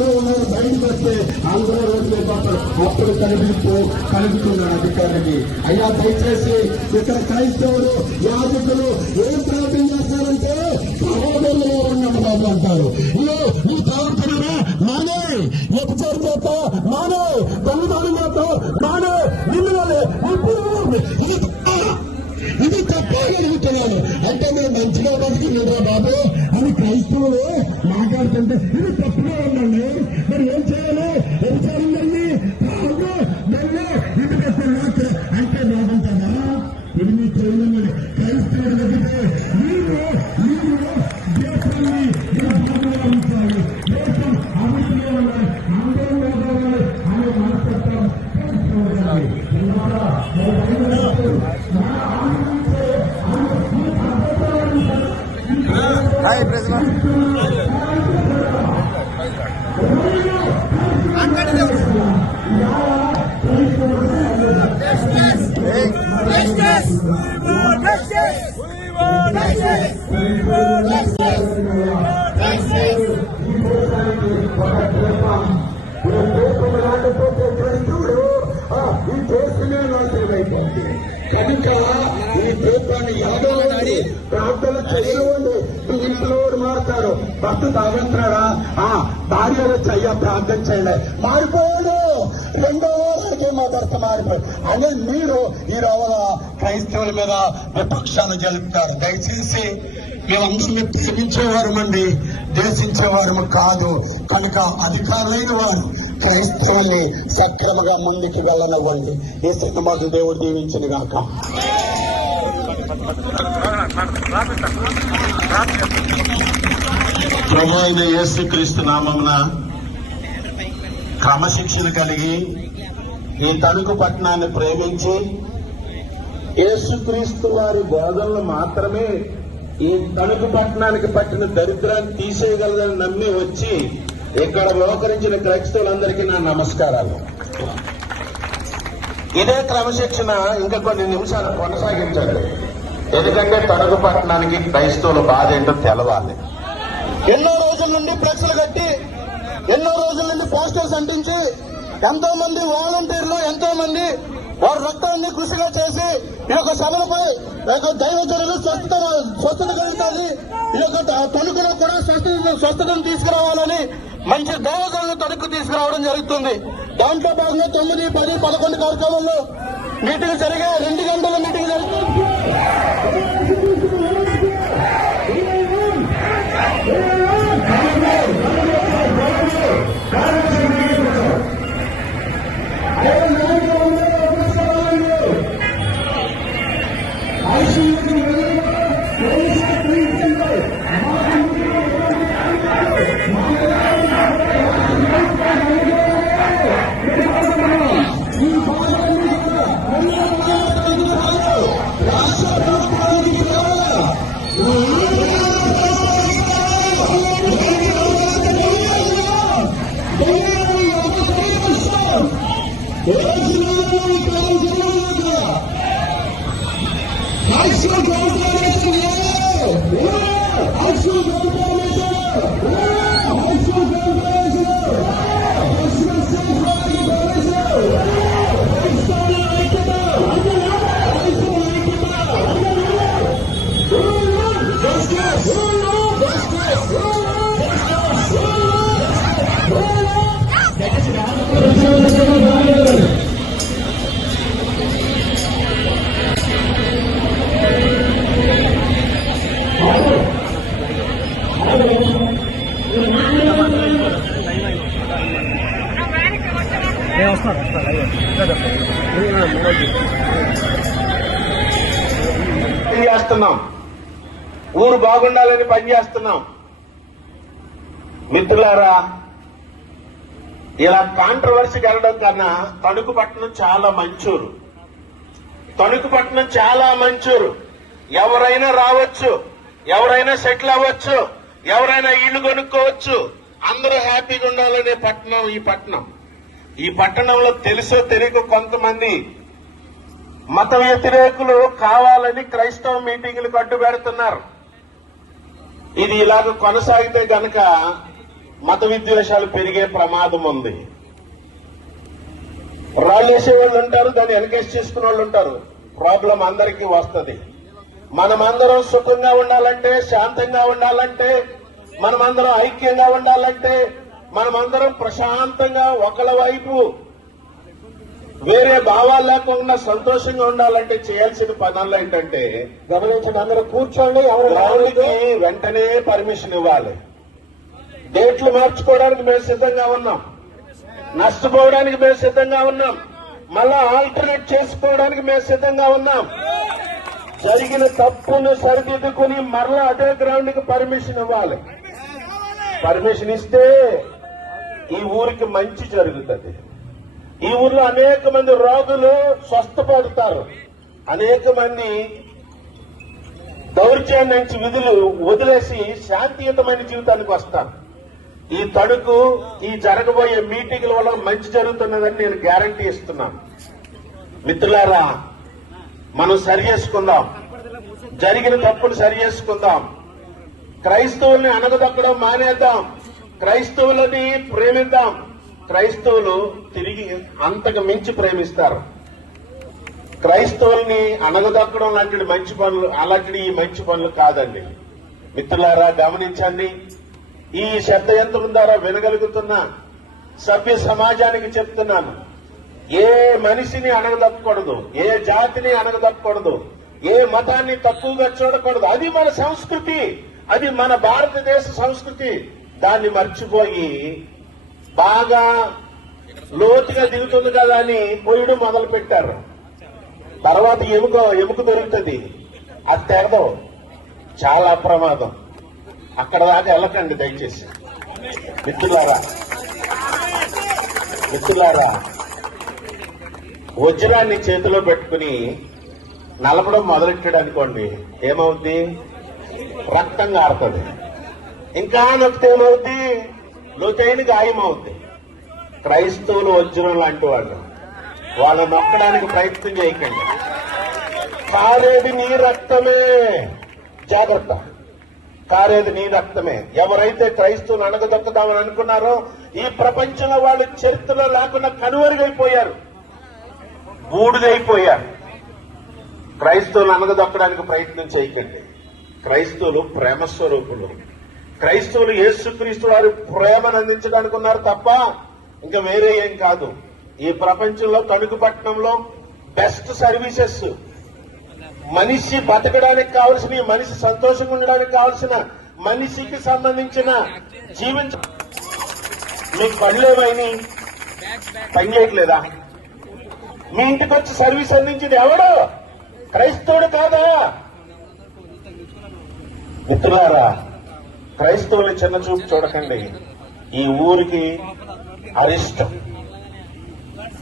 అందులో ఉన్నారు బయటకు వస్తే అందరూ రోడ్లు అయిపోతారు. అప్పుడు కలుగుతున్నాడు అధికారికి. అయ్యా దయచేసి ఇక్కడ క్రైస్తవులు యాజకులు ఏం ప్రార్థన చేస్తారంటే సహోదరులు ఉన్నాడు బాబు అంటారు. ఈ తాగుతున్నారా మానే, వ్యభిచారం చేస్తా మానే, దొంగతనం చేస్తా మానే, నిన్ను ఇది తప్ప అడుగుతున్నాను. అంటే మేము మంచిగా బతికిరా బాబు అని క్రైస్తవులు మాట్లాడుతుంటే ఇది తప్పుగా ఉందండి. మరి ఏం చేయాలి? వ్యభిచారం వెళ్ళి దాన్ని ఇంటికి మాత్రం అంటే బాగుంటుందా? ఇది మీ తెలియదు. క్రైస్తవులు వెళ్తే మీరు దేశాన్ని బాగుగా ఉంచాలి, దేశం అభివృద్ధిలో ఉండాలి, అందరూ బాగోవాలి అనే మనస్తత్వం Hi, President. ఈ దేశమే నాశనమైపోతుంది కనుక ఈ దేశాన్ని యాదవండి ప్రార్థన చేయవండి. మీ ఇంట్లో మారుతారు. భర్త తాగంటాడా? భార్య వచ్చి అయ్యా ప్రార్థన చేయండి, మారిపోయాడు, రెండో వారికి మా భర్త మారిపోయాడు అని మీరు ఈ రోజున క్రైస్తవుల మీద విపక్షాలు జరుపుతారు. దయచేసి మేమందరినీ ప్రేమించేవారమండి, దేశించేవారము కాదు. కనుక అధికారులైన వారు క్రైస్తవుల్ని సక్రమంగా ముందుకు వెళ్ళనివ్వండి. ఈ సినిమాకు దేవుడు దీవించిన గాక. ప్రభు అయిన యేసుక్రీస్తు నామమున క్రమశిక్షణ కలిగి ఈ తణుకు పట్టణాన్ని ప్రేమించి యేసుక్రీస్తు వారి బోధనలు మాత్రమే ఈ తణుకు పట్టణానికి పట్టిన దరిద్రాన్ని తీసేయగలదని నమ్మి వచ్చి ఇక్కడ మోకరించిన క్రైస్తవులందరికీ నా నమస్కారాలు. ఇదే క్రమశిక్షణ ఇంకా కొన్ని నిమిషాలు కొనసాగించండి. ఎందుకంటే తణుకు పట్టణానికి క్రైస్తవుల బాధ ఏంటో తెలవాలి. ఎన్నో రోజుల నుండి ఫ్లెక్స్లు కట్టి, ఎన్నో రోజుల నుండి పోస్టర్స్ అంటించి, ఎంతో మంది వాలంటీర్లు, ఎంతో మంది వారి రక్తాన్ని కృషిగా చేసి ఈ యొక్క సభలపై దైవజనులు స్వస్థత కలుగుతుంది, ఈ యొక్క తణుకులో కూడా స్వస్థతను తీసుకురావాలని మంచి దైవజనులు తణుకు తీసుకురావడం జరుగుతుంది. దాంట్లో భాగంగా 9, 10, 11 కార్యక్రమంలో మీటింగ్ జరిగే 2 గంటల మీటింగ్ జరుగుతుంది. చేస్తున్నాం, ఊరు బాగుండాలని పనిచేస్తున్నాం. మిత్రులారా, ఇలా కాంట్రవర్సీకి వెళ్ళడం కన్నా తణుకు పట్టణం చాలా మంచూరు. తణుకు పట్టణం చాలా మంచూరు. ఎవరైనా రావచ్చు, ఎవరైనా సెటిల్ అవ్వచ్చు, ఎవరైనా ఇల్లు కొనుక్కోవచ్చు, అందరూ హ్యాపీగా ఉండాలనే పట్టణం ఈ పట్టణం. ఈ పట్టణంలో తెలుసో తెలియక కొంతమంది మత వ్యతిరేకులు కావాలని క్రైస్తవ మీటింగులకు అడ్డు పెడుతున్నారు. ఇది ఇలాగ కొనసాగితే గనక మత విద్వేషాలు పెరిగే ప్రమాదం ఉంది. రాళ్ళు వేసే వాళ్ళు ఉంటారు, దాన్ని ఎన్కేజ్ చేసుకునే వాళ్ళు ఉంటారు. ప్రాబ్లం అందరికీ వస్తుంది. మనమందరం సుఖంగా ఉండాలంటే, శాంతంగా ఉండాలంటే, మనమందరం ఐక్యంగా ఉండాలంటే, మనమందరం ప్రశాంతంగా ఒకళ్ళ వైపు వేరే భావాలు లేకుండా సంతోషంగా ఉండాలంటే చేయాల్సిన పనులు ఏంటంటే, గమనించండి, అందరూ కూర్చోండి. ఎవరు గ్రౌండ్కి వెంటనే పర్మిషన్ ఇవ్వాలి. డేట్లు మార్చుకోవడానికి మేము సిద్ధంగా ఉన్నాం, నష్టపోవడానికి మేము సిద్ధంగా ఉన్నాం, మళ్ళా ఆల్టర్నేట్ చేసుకోవడానికి మేము సిద్ధంగా ఉన్నాం. జరిగిన తప్పును సరిదిద్దుకుని మరలా అదే గ్రౌండ్ కి పర్మిషన్ ఇవ్వాలి. పర్మిషన్ ఇస్తే ఈ ఊరికి మంచి జరుగుతుంది. ఈ ఊర్లో అనేక మంది రోగులు స్వస్థపడతారు, అనేక మంది దౌర్జన్యం నుంచి విధులు వదిలేసి శాంతియుతమైన జీవితానికి వస్తారు. ఈ తణుకు ఈ జరగబోయే మీటింగ్ల వల్ల మంచి జరుగుతున్నదని నేను గ్యారంటీ ఇస్తున్నాను. మిత్రులారా, మనం సరి చేసుకుందాం, జరిగిన తప్పులు సరి చేసుకుందాం. క్రైస్తవుల్ని అణగదొక్కడం మానేద్దాం, క్రైస్తవులని ప్రేమిద్దాం. క్రైస్తవులు తిరిగి అంతకు మించి ప్రేమిస్తారు. క్రైస్తవుల్ని అణగదొక్కడం లాంటి మంచి పనులు, అలాంటి ఈ మంచి పనులు కాదండి. మిత్రులారా, గమనించండి. ఈ శబ్ద యంత్రం ద్వారా వినగలుగుతున్న సభ్య సమాజానికి చెప్తున్నాను, ఏ మనిషిని అణగదొక్కకూడదు, ఏ జాతిని అణగదొక్కకూడదు, ఏ మతాన్ని తక్కువగా చూడకూడదు. అది మన సంస్కృతి, అది మన భారతదేశ సంస్కృతి. దాన్ని మర్చిపోయి బాగా లోతుగా దిగుతుంది కదా అని పోయడం మొదలు పెట్టారు. తర్వాత ఎముక దొరుకుతుంది, అది తెరదు. చాలా ప్రమాదం. అక్కడ దాకా వెళ్ళకండి దయచేసి. మిత్రులారా, వజ్రాన్ని చేతిలో పెట్టుకుని నలపడం మొదలెట్టాడు అనుకోండి, ఏమవుద్ది? రక్తం కారుతుంది. ఇంకా నొక్కితే ఏమవుద్ది? లోతైన గాయం అవుద్ది. క్రైస్తవులు వజ్రం లాంటి వాళ్ళు, వాళ్ళు నొక్కడానికి ప్రయత్నం చేయకండి. కారేది నీ రక్తమే, జాగ్రత్త. కారేది నీ రక్తమే. ఎవరైతే క్రైస్తవులు అణగదొక్కుదామని అనుకున్నారో ఈ ప్రపంచంలో వాళ్ళు చరిత్రలో లేకుండా కనుమరుగైపోయారు, బూడిదైపోయారు. క్రైస్తవులు అణగదొక్కడానికి ప్రయత్నం చేయకండి. క్రైస్తవులు ప్రేమ స్వరూపులు. క్రైస్తవులు యేసుక్రీస్తు వారి ప్రేమను అందించడానికి ఉన్నారు తప్ప ఇంకా వేరే ఏం కాదు. ఈ ప్రపంచంలో తణుకు పట్టణంలో బెస్ట్ సర్వీసెస్, మనిషి బతకడానికి కావలసిన, మనిషి సంతోషంగా ఉండడానికి కావలసిన, మనిషికి సంబంధించిన జీవించ. మీకు పనులేమైనా పని చేయట్లేదా? మీ ఇంటికి వచ్చి సర్వీస్ అందించింది ఎవడు? క్రైస్తవుడు కాదా? మిత్రులారా, క్రైస్తవుని చిన్న చూపు చూడకండి. ఈ ఊరికి అరిష్టం,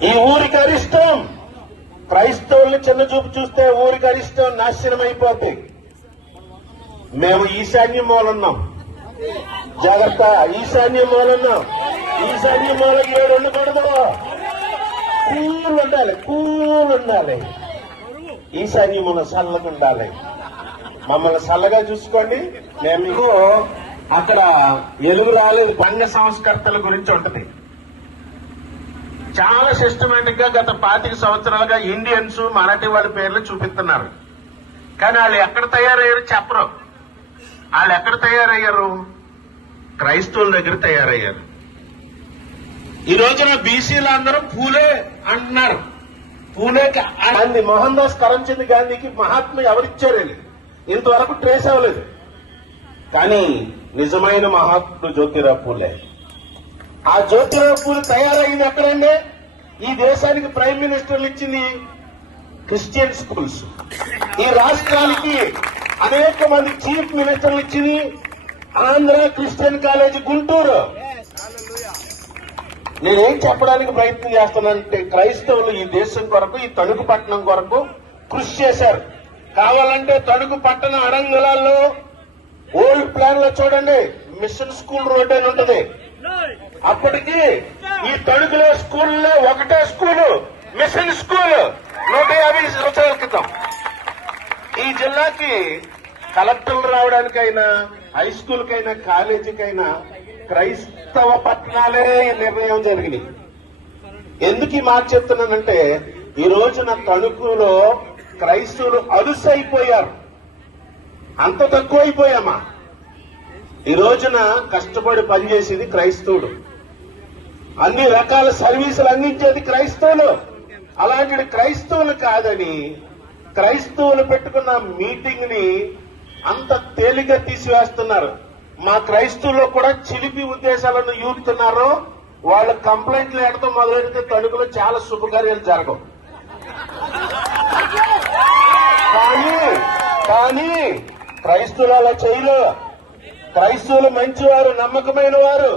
ఈ ఊరికి అరిష్టం. క్రైస్తవుల్ని చిన్న చూపు చూస్తే ఊరికి అరిష్టం, నాశనం అయిపోతాయి. మేము ఈశాన్య మూలన్నాం, జాగ్రత్త. ఈశాన్య మూలన్నాం. ఈశాన్య మూలకి ఏడు ఉండకూడదు, కూల్ ఉండాలి. ఈశాన్య మూల చల్లగా ఉండాలి. మమ్మల్ని చల్లగా చూసుకోండి. మేము మీకు అక్కడ ఎలుగు రాలేదు. పంగ సంస్కర్తల గురించి ఉంటది. చాలా సిస్టమేటిక్ గా గత 25 సంవత్సరాలుగా ఇండియన్స్ మరాఠీ వాళ్ళ పేర్లు చూపిస్తున్నారు. కానీ వాళ్ళు ఎక్కడ తయారయ్యారు చెప్పరు. వాళ్ళు ఎక్కడ తయారయ్యారు? క్రైస్తవుల దగ్గర తయారయ్యారు. ఈ రోజున బీసీలు అందరూ పూలే అంటున్నారు. పూలే గాంధీ, మోహన్ దాస్ కరంచంద్ గాంధీకి మహాత్మ ఎవరిచ్చారు? ఇంతవరకు ట్రేస్ అవ్వలేదు. కానీ నిజమైన మహాత్ముడు జ్యోతిరావు పూలే. ఆ జ్యోతిరావు పూలే తయారైంది ఎక్కడండి? ఈ దేశానికి ప్రైమ్ మినిస్టర్లు ఇచ్చింది క్రిస్టియన్ స్కూల్స్. ఈ రాష్ట్రానికి అనేక మంది చీఫ్ మినిస్టర్లు ఇచ్చింది ఆంధ్ర క్రిస్టియన్ కాలేజీ గుంటూరు. నేనేం చెప్పడానికి ప్రయత్నం చేస్తున్నానంటే, క్రైస్తవులు ఈ దేశం కొరకు, ఈ తణుకు పట్టణం కొరకు కృషి చేశారు. కావాలంటే తణుకు పట్టణ అరంగలాల్లో ఓల్డ్ ప్లాన్ లో చూడండి, మిషన్ స్కూల్ రోడ్ అని ఉంటది. అప్పటికి ఈ తణుకులో స్కూల్లో ఒకటే స్కూలు, మిషన్ స్కూల్. 150 సంవత్సరాల క్రితం ఈ జిల్లాకి కలెక్టర్లు రావడానికైనా, హై స్కూల్కైనా, కాలేజీకైనా క్రైస్తవ పట్టణాలే నిర్ణయం జరిగినాయి. ఎందుకు ఈ మాట చెప్తున్నానంటే ఈ రోజున తణుకులో క్రైస్తవులు అలుసైపోయారు. అంత తక్కువైపోయామా? ఈ రోజున కష్టపడి పనిచేసేది క్రైస్తవుడు, అన్ని రకాల సర్వీసులు అందించేది క్రైస్తవులు. అలాంటి క్రైస్తవులు కాదని క్రైస్తవులు పెట్టుకున్న మీటింగ్ ని అంత తేలిగ్గా తీసివేస్తున్నారు. మా క్రైస్తవుల్లో కూడా చిలిపి ఉద్దేశాలను యూపుతున్నారు. వాళ్ళ కంప్లైంట్లు ఎడతాం మొదలెడితే తణుకులో చాలా శుభకార్యాలు జరగవు. కానీ క్రైస్తవులు అలా చేయరు. క్రైస్తవులు మంచివారు, నమ్మకమైన వారు.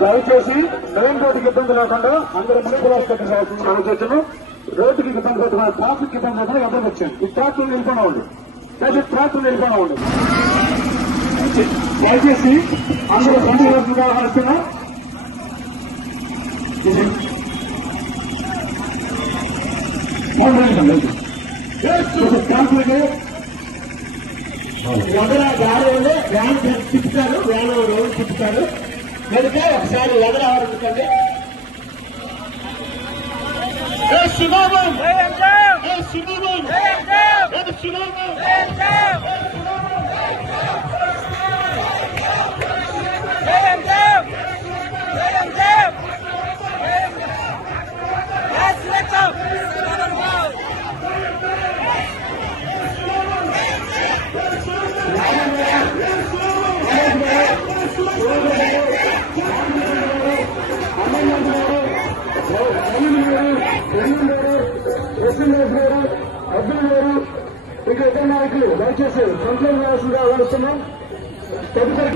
దయచేసి మెయిన్ రోడ్డుకి ఇబ్బంది లేకుండా అందరూ మునిపి రాష్ట్రం ఆలోచన రోడ్డుకి ఇబ్బంది పెట్టిన ట్రాఫిక్ ఇబ్బంది లేకుండా ఇబ్బంది వచ్చాను. ఈ ట్రాక్టర్ వెళ్ళిపోయినా ఉండు, ట్రాక్టర్ వెళ్ళిపోయినా ఉండు. దయచేసి అందరూ బండి రోడ్డుగా వస్తున్నా ఎదుర దారిలో వ్యాన్ తిప్పుతారు, వ్యాన్ రోడ్డు తిప్పుతారు. వెనుక ఒకసారి ఎదురవరుంటుంది. శివోమం అబ్దుల్ గారు ఇక ఇతర నాయకులు దయచేసి కంట్రోల్ చేయాల్సిందిగా ఆలోచిస్తున్నాం. తదుపరి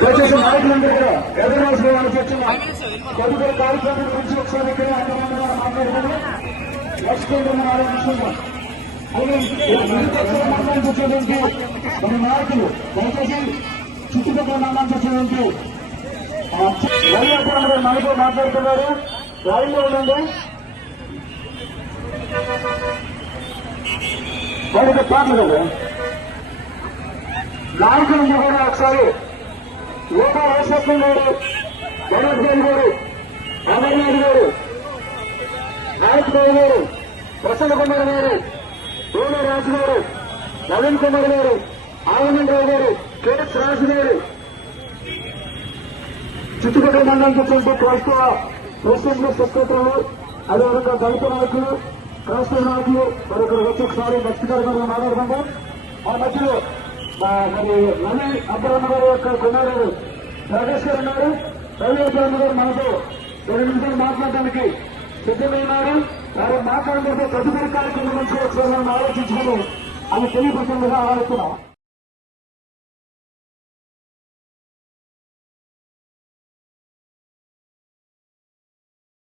దయచేసి నాయకులందరూ కూడా ఎదుర్కోవాల్సిన ఆలోచిస్తున్నాం. తదుపరి కార్యక్రమం గురించి ఒకసారి ఇక్కడ మాట్లాడుకుని లక్ష్యంగా ఆలోచిస్తున్నాం. మండలానికి వచ్చేటువంటి మన నాయకులు దయచేసి చుట్టుపక్కల మండలానికి వచ్చేటువంటి మనతో మాట్లాడుతున్నారు. లైన్లో ఉండండి. వాళ్ళకి పాటలు కదా నాయకులందరూ కూడా ఒకసారి లోపల రాజశేఖరం గారు, భరత్ గారు గారు, అమర్నాథ్ గారు, నాయక్ బాబు గారు, ప్రసన్న కుమార్ గారు, డోనా రాజు గారు, నవీన్ కుమార్ గారు, ఆనందరావు గారు, కేఎస్ రాజు గారు, చుట్టుపక్కల మండలానికి వచ్చే ప్రెసిడెంట్లు, సెక్రటరీలు, అదేవిధంగా దళిత నాయకులు, రాష్ట్ర నాయకులు మరొకరు వచ్చి ఒకసారి భక్తికరంగా మాట్లాడుకుంటాం. ఆ మధ్యలో మరి రవి అబ్బారమ్మ గారు యొక్క కుమారుడు ప్రకాష్ గారు ఉన్నారు. రవి అబ్బారమ్మ గారు మనతో 2 నిమిషాలు మాట్లాడడానికి సిద్ధమైనారు. వారు మాట్లాడడంతో తదుపరి కార్యక్రమం నుంచి ఒకసారి మనం ఆలోచించుకుని అది తెలియపడుతుందిగా ఆలోచన.